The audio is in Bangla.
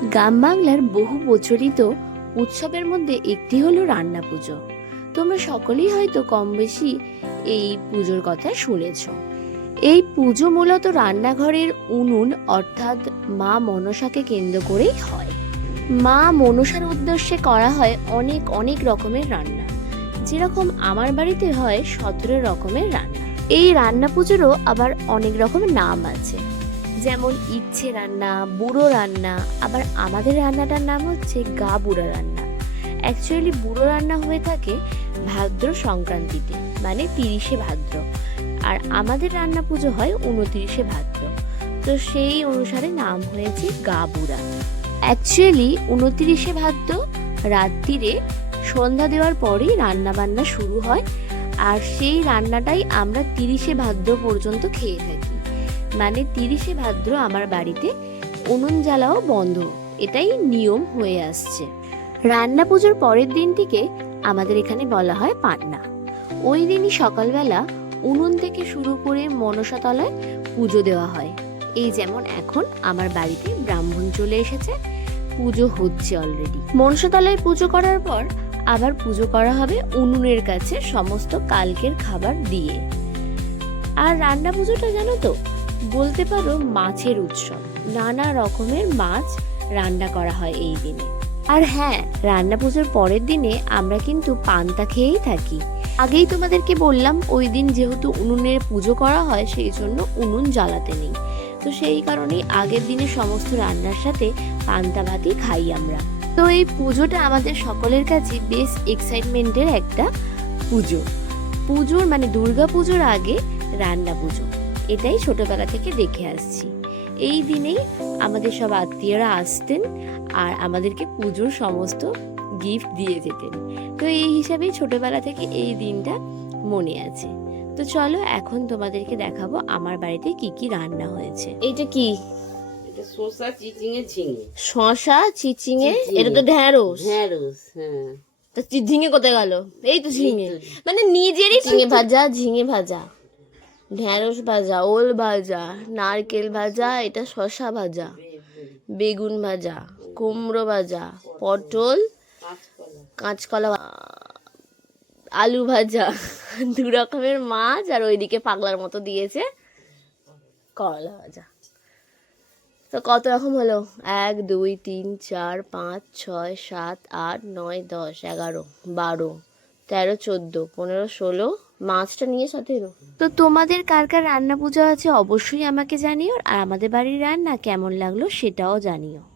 গ্রাম বাংলার বহু প্রচলিত উৎসবের মধ্যে একটি হলো রান্না পুজো। তোমরা সকলেই হয়তো কম বেশি এই পুজোর কথা শুনেছ। এই পুজো মূলত রান্নাঘরের উনুন অর্থাৎ মা মনসাকে কেন্দ্র করেই হয়। মা মনসার উদ্দেশ্যে করা হয় অনেক অনেক রকমের রান্না। যেরকম আমার বাড়িতে হয় সতেরো রকমের রান্না। এই রান্না পুজোরও আবার অনেক রকমের নাম আছে। যেমন ইচ্ছে রান্না, বুড়ো রান্না, আবার আমাদের রান্নাটার নাম হচ্ছে গা বুড়া রান্না। অ্যাকচুয়ালি বুড়ো রান্না হয়ে থাকে ভাদ্র সংক্রান্তিতে মানে তিরিশে ভাদ্র। আর আমাদের রান্না পুজো হয় উনতিরিশে ভাদ্র। তো সেই অনুসারে নাম হয়েছে গা বুড়া অ্যাকচুয়ালি উনতিরিশে ভাদ্র রাত্রিরে সন্ধ্যা দেওয়ার পরেই রান্না বান্না শুরু হয়। আর সেই রান্নাটাই আমরা তিরিশে ভাদ্র পর্যন্ত খেয়ে থাকি। মানে তিরিশে ভাদ্র আমার বাড়িতে উনুন জ্বালাও বন্ধ। এটাই নিয়ম হয়ে আসছে। রান্না পুজোর পরের দিনটিকে আমাদের এখানে বলা হয় পান্না। ওই দিনই সকালবেলা উনুন থেকে শুরু করে মনসাতলায় পুজো দেওয়া হয়। এই যেমন এখন আমার বাড়িতে ব্রাহ্মণ চলে এসেছে, পুজো হচ্ছে অলরেডি মনসাতলায় পুজো করার পর আবার পুজো করা হবে উনুনের কাছে সমস্ত কালকের খাবার দিয়ে। আর রান্না পুজোটা জানো তো বলতে পারো মাছের উৎসব। নানা রকমের মাছ রান্না করা হয় এই দিনে। আর হ্যাঁ রান্না পুজোর পরের দিনে আমরা কিন্তু পান্তা খেয়েই থাকি। আগেই তোমাদেরকে বললাম, ওই দিন যেহেতু উনুনের পুজো করা হয়, সেই জন্য উনুন জ্বালাতে নেই। তো সেই কারণেই আগের দিনে সমস্ত রান্নার সাথে পান্তা ভাতই খাই আমরা। তো এই পুজোটা আমাদের সকলের কাছে বেশ এক্সাইটমেন্টের একটা পুজো। পুজোর মানে দুর্গা পুজোর আগে রান্না পুজো। এটাই ছোটবেলা থেকে দেখে আসছি। এই দিনেই আমাদের সব আত্মীয়রা আসতেন আর আমাদেরকে পুজোর সমস্ত গিফট দিয়ে যেতেন তো এই হিসাবেই ছোটবেলা থেকে এই দিনটা মনে আছে। তো চলো এখন তোমাদেরকে দেখাবো আমার বাড়িতে কি কি রান্না হয়েছে। এটা কি? এটা শসা চিচিঙে ঝিঙে। শশা চিচিঙে। এটা তো ঢ্যাঁড়স। ঢেঁড়স হ্যাঁ। তা চি- ঝিঙে কোথায় গেল? এই তো ঝিঙে। মানে নিজেরই ঝিঙে ভাজা ঝিঙে ভাজা। ঢ্যাঁড়স ভাজা, ওল ভাজা, নারকেল ভাজা, এটা শশা ভাজা, বেগুন ভাজা, কুমড়ো ভাজা, পটল, কাঁচকলা আলু ভাজা, দু রকমের মাছ, আর ওইদিকে পাগলার মতো দিয়েছে করলা ভাজা। তো কত রকম হলো? এক, দুই, তিন, চার, পাঁচ, ছয়, সাত, আট, নয়, দশ, এগারো, বারো, তেরো, চোদ্দ, পনেরো, ষোলো মাছটা নিয়ে সাথে এলো। তো তোমাদের কার কার রান্না পূজা আছে অবশ্যই আমাকে জানিও, আর আমাদের বাড়ির রান্না কেমন লাগল সেটাও জানিও।